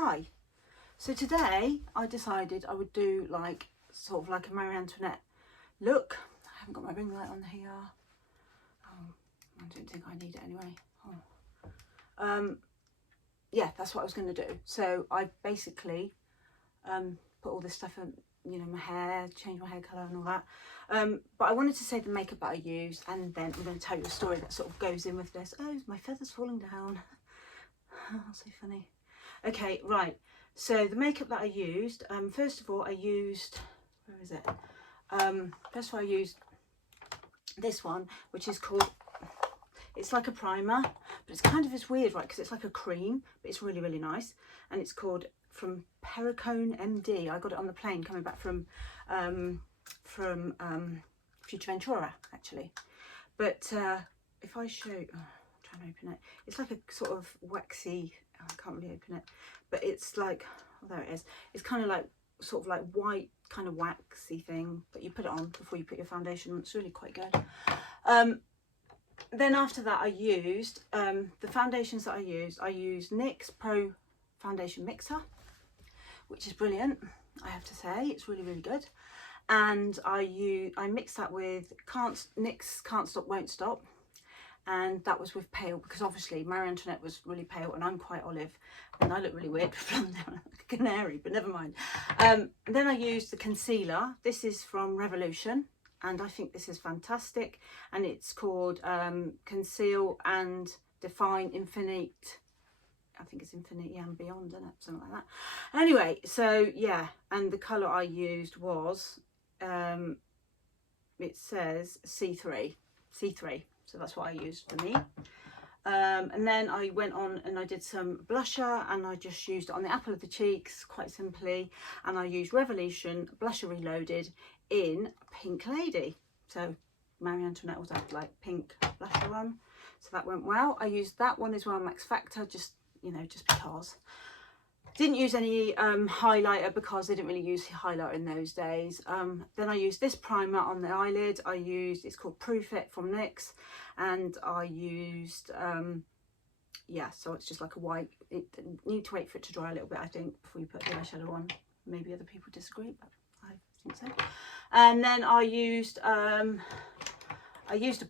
Versailles. So today I decided I would do like sort of like a Marie Antoinette look. I haven't got my ring light on here. Oh, I don't think I need it anyway. Oh. Yeah, that's what I was going to do. So I basically put all this stuff in, you know, my hair, change my hair colour and all that. But I wanted to say the makeup that I used, and then I'm going to tell you a story that sort of goes in with this. Oh, my feather's falling down. Oh, so funny. Okay, right. So the makeup that I used, first of all, I used, where is it? First of all, I used this one, which is called, it's like a primer, but it's kind of, it's weird, right? Because it's like a cream, but it's really, really nice. And it's called, from Perricone MD. I got it on the plane coming back from Fuerteventura, actually. But if I show, try and open it. It's like a sort of waxy, oh, I can't really open it, but it's like, oh, there it is. It's kind of like, sort of like white, kind of waxy thing, but you put it on before you put your foundation on. It's really quite good. Then after that, I used, the foundations that I used NYX Pro Foundation Mixer, which is brilliant, I have to say. It's really, really good. And I mixed that with NYX Can't Stop Won't Stop, and that was with pale, because obviously Marie Antoinette was really pale and I'm quite olive, and I look really weird with blonde hair like a canary, but never mind. Then I used the concealer. This is from Revolution, and I think this is fantastic, and it's called Conceal and Define Infinite, I think it's Infinity and Beyond, isn't it? Something like that. Anyway, so yeah, and the colour I used was, it says C3, so that's what I used for me. And then I went on and I did some blusher, and I just used it on the apple of the cheeks, quite simply, and I used Revolution Blusher Reloaded in Pink Lady. So Marie Antoinette also had like pink blusher on, so that went well. I used that one as well, Max Factor, just, you know, just because. Didn't use any highlighter because they didn't really use highlighter in those days. Then I used this primer on the eyelid. It's called Proof It from NYX, and I used, yeah, so it's just like a white, you need to wait for it to dry a little bit, I think, before you put the eyeshadow on. Maybe other people disagree, but I think so. And then I used a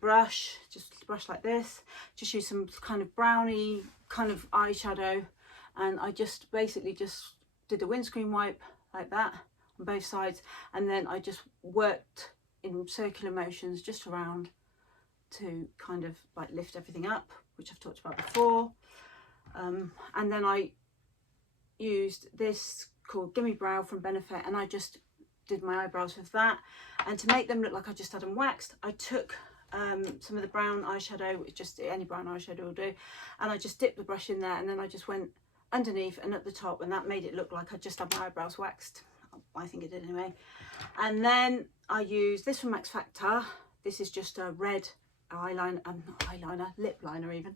brush, just a brush like this, just use some kind of brownie kind of eyeshadow, and I just basically just did a windscreen wipe like that on both sides, and then I just worked in circular motions just around to kind of like lift everything up, which I've talked about before. And then I used this called Gimme Brow from Benefit, and I just did my eyebrows with that, and to make them look like I just had them waxed, I took some of the brown eyeshadow, just any brown eyeshadow will do, and I just dipped the brush in there, and then I just went underneath and at the top, and that made it look like I just had my eyebrows waxed. I think it did anyway. And then I used this from Max Factor. This is just a red eyeliner, not eyeliner, lip liner even,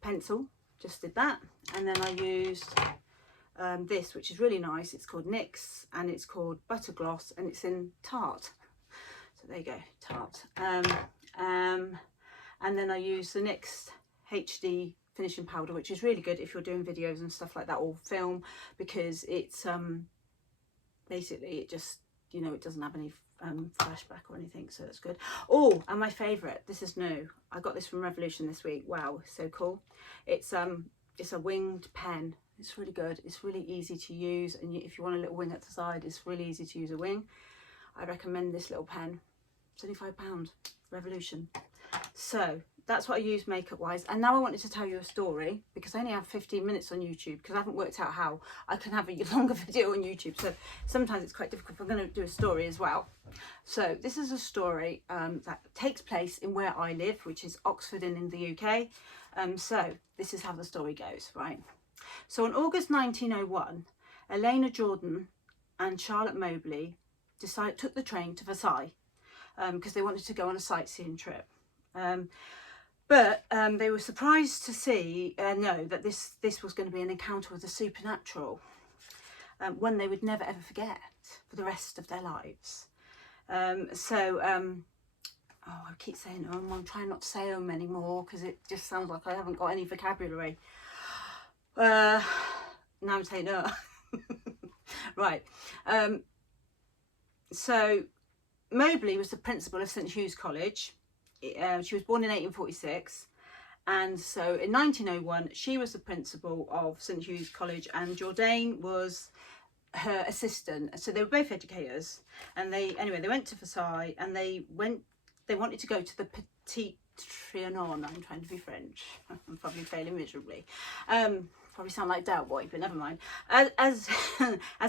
pencil, just did that. And then I used this, which is really nice. It's called NYX, and it's called Butter Gloss, and it's in Tarte. So there you go, Tarte. And then I use the NYX HD finishing powder, which is really good if you're doing videos and stuff like that, or film, because it's basically, it just, you know, it doesn't have any flashback or anything, so that's good. Oh, and my favorite, this is new, I got this from Revolution this week. Wow, so cool. It's a winged pen. It's really good, it's really easy to use, and if you want a little wing at the side, it's really easy to use a wing. I recommend this little pen. It's only £5, Revolution. So that's what I use makeup wise. And now I wanted to tell you a story, because I only have 15 minutes on YouTube, because I haven't worked out how I can have a longer video on YouTube, so sometimes it's quite difficult. I'm going to do a story as well. So this is a story that takes place in where I live, which is Oxford in the UK. So this is how the story goes, right? So in August 1901, Elena Jordan and Charlotte Mobley took the train to Versailles because they wanted to go on a sightseeing trip. But they were surprised to know that this was going to be an encounter with the supernatural, one they would never ever forget for the rest of their lives. Oh, I keep saying I'm trying not to say anymore because it just sounds like I haven't got any vocabulary. now I'm saying right. So Mobley was the principal of St Hugh's College. She was born in 1846, and so in 1901 she was the principal of St Hugh's College, and Jourdain was her assistant. So they were both educators, and they went to Versailles, and they wanted to go to the Petit Trianon. I'm trying to be French. I'm probably failing miserably. Probably sound like Del Boy, but never mind. As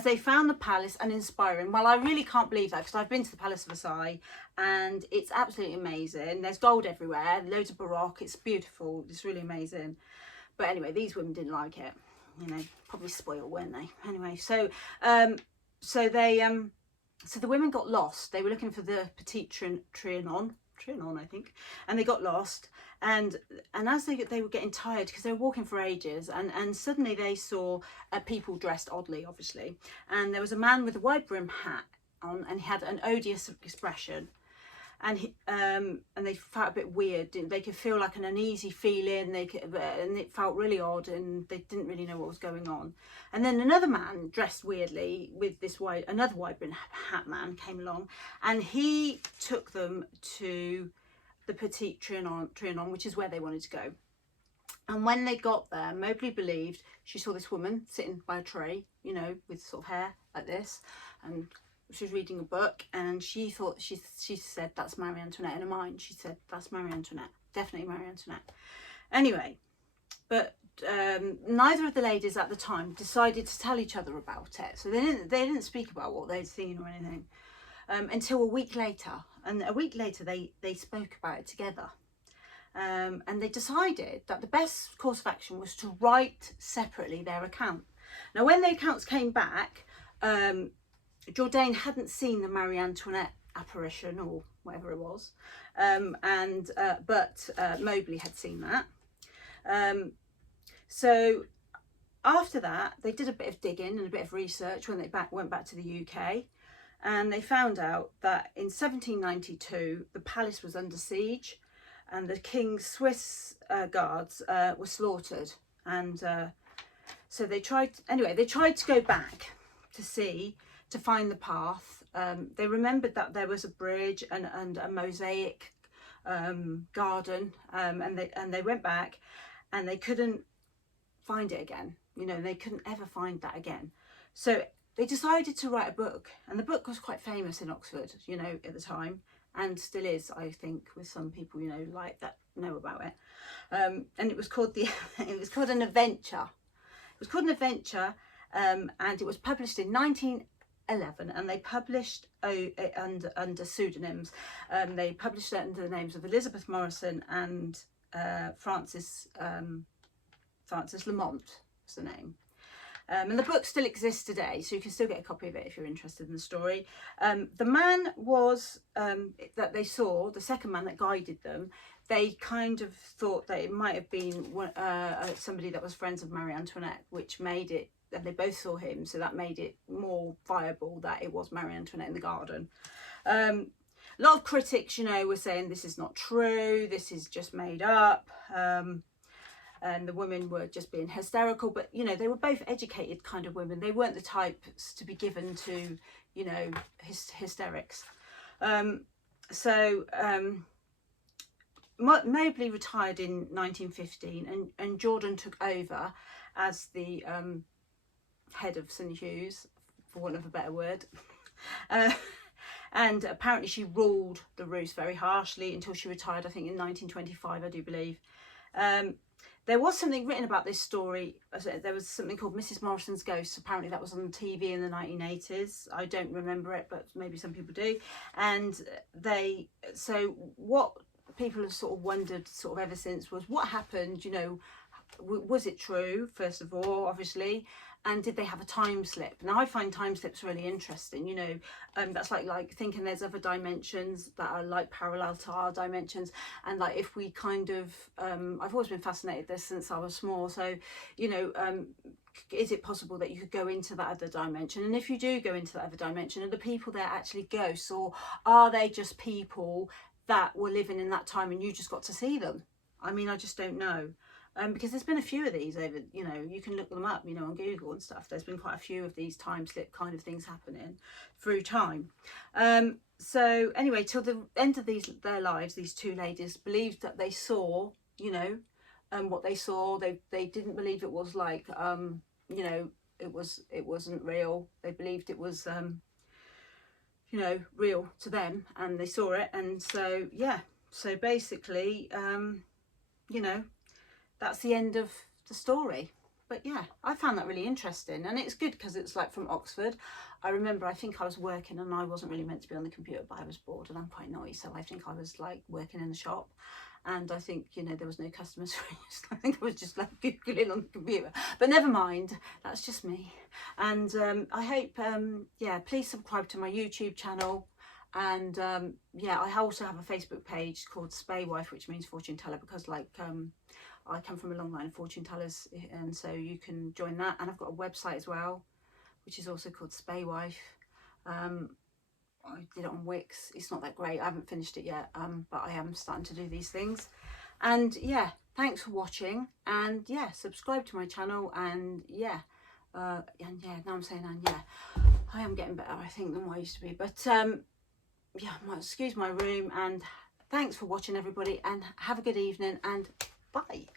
they found the palace uninspiring. Well, I really can't believe that, because I've been to the Palace of Versailles and it's absolutely amazing. There's gold everywhere, loads of Baroque. It's beautiful. It's really amazing. But anyway, these women didn't like it. You know, probably spoiled, weren't they? Anyway, so the women got lost. They were looking for the Petit Trianon, I think, and they got lost. And as they were getting tired, because they were walking for ages, and suddenly they saw people dressed oddly, obviously. And there was a man with a wide brim hat on, and he had an odious expression. And they felt a bit weird. They could feel like an uneasy feeling. And it felt really odd, and they didn't really know what was going on. And then another man dressed weirdly with another wide brim hat man came along, and he took them to the Petit Trianon, which is where they wanted to go. And when they got there, Mobley believed she saw this woman sitting by a tree, you know, with sort of hair like this, and she was reading a book, and she thought, she said, that's Marie Antoinette. In her mind, she said, that's Marie Antoinette, definitely Marie Antoinette. Anyway, but neither of the ladies at the time decided to tell each other about it. So they didn't speak about what they'd seen or anything until a week later. And a week later, they spoke about it together. And they decided that the best course of action was to write separately their account. Now, when the accounts came back, Jourdain hadn't seen the Marie Antoinette apparition or whatever it was, but Mobley had seen that. So after that, they did a bit of digging and a bit of research when they went back to the UK, and they found out that in 1792 the palace was under siege, and the king's Swiss guards were slaughtered, and so they tried to go back to find the path. They remembered that there was a bridge and a mosaic garden, and they went back, and they couldn't find it again. You know, they couldn't ever find that again. So they decided to write a book, and the book was quite famous in Oxford, you know, at the time, and still is, I think, with some people, you know, like that know about it. And it was called an adventure. It was called an adventure, and it was published in 1911, and they published under pseudonyms. They published it under the names of Elizabeth Morrison and Frances Lamont was the name. And the book still exists today, so you can still get a copy of it if you're interested in the story. The man was that they saw, the second man that guided them, they kind of thought that it might have been somebody that was friends of Marie Antoinette, which made it, and they both saw him, so that made it more viable that it was Marie Antoinette in the garden. A lot of critics, you know, were saying this is not true, this is just made up. And the women were just being hysterical, but you know, they were both educated kind of women. They weren't the types to be given to, you know, hysterics. Mobley retired in 1915, and Jourdain took over as the head of St Hugh's, for want of a better word. And apparently she ruled the roost very harshly until she retired, I think in 1925, I do believe. There was something written about this story. There was something called Mrs. Morrison's Ghost. Apparently that was on TV in the 1980s. I don't remember it, but maybe some people do. And so what people have sort of wondered sort of ever since was what happened, you know, was it true, first of all, obviously, and did they have a time slip? Now I find time slips really interesting, you know. That's like thinking there's other dimensions that are like parallel to our dimensions, and like if we kind of I've always been fascinated with this since I was small, so you know, is it possible that you could go into that other dimension? And if you do go into that other dimension, are the people there actually ghosts, or are they just people that were living in that time and you just got to see them? I mean, I just don't know. because there's been a few of these over, you know, you can look them up, you know, on Google and stuff. There's been quite a few of these time slip kind of things happening through time. So anyway, till the end of their lives, these two ladies believed that they saw, you know, what they saw. They didn't believe it was like, you know, it wasn't real. They believed it was, you know, real to them, and they saw it. And so, yeah, so basically, you know, that's the end of the story. But yeah, I found that really interesting, and it's good because it's like from Oxford. I remember, I think I was working, and I wasn't really meant to be on the computer, but I was bored, and I'm quite naughty, so I think I was like working in the shop, and I think, you know, there was no customer service. I think I was just like Googling on the computer, but never mind, that's just me. And I hope, yeah, please subscribe to my YouTube channel. And yeah, I also have a Facebook page called Spay Wife, which means fortune teller, because like I come from a long line of fortune tellers, and so you can join that. And I've got a website as well, which is also called Spay Wife. I did it on Wix. It's not that great, I haven't finished it yet, but I am starting to do these things. And yeah, thanks for watching, and yeah, subscribe to my channel. And yeah, now I'm saying, and yeah, I am getting better, I think, than what I used to be. But yeah, excuse my room, and thanks for watching, everybody, and have a good evening, and bye.